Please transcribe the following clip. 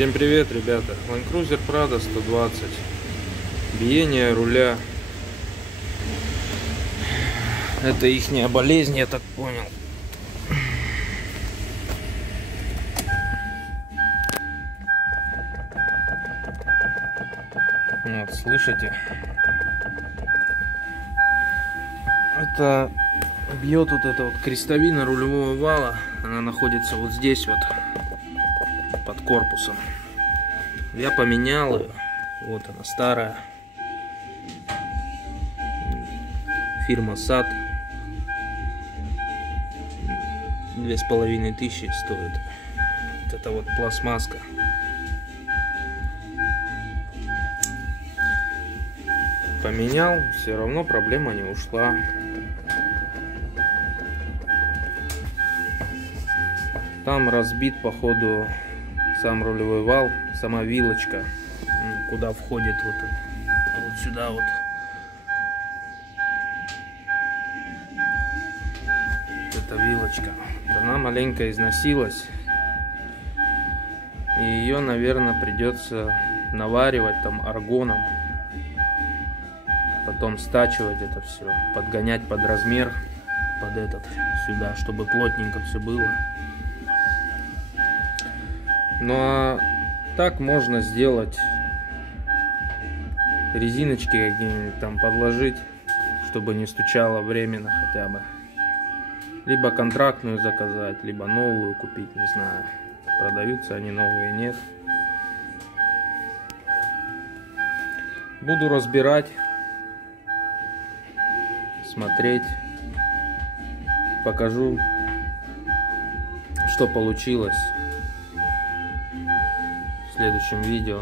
Всем привет, ребята! Land Cruiser Prado 120. Биение руля. Это ихняя болезнь, я так понял. Вот, слышите? Это бьет вот эта вот крестовина рулевого вала. Она находится вот здесь вот, под корпусом. Я поменял ее. Вот она, старая. Фирма САД. 2500 стоит. Вот это вот пластмасска. Поменял, все равно проблема не ушла. Там разбит, походу, сам рулевой вал, сама вилочка, куда входит вот сюда вот. Эта вилочка. Она маленько износилась. И ее, наверное, придется наваривать там аргоном. Потом стачивать это все, подгонять под размер, под этот сюда, чтобы плотненько все было. Ну а так можно сделать, резиночки какие-нибудь там подложить, чтобы не стучало временно хотя бы. Либо контрактную заказать, либо новую купить, не знаю. Продаются они новые, нет. Буду разбирать, смотреть, покажу, что получилось в следующем видео.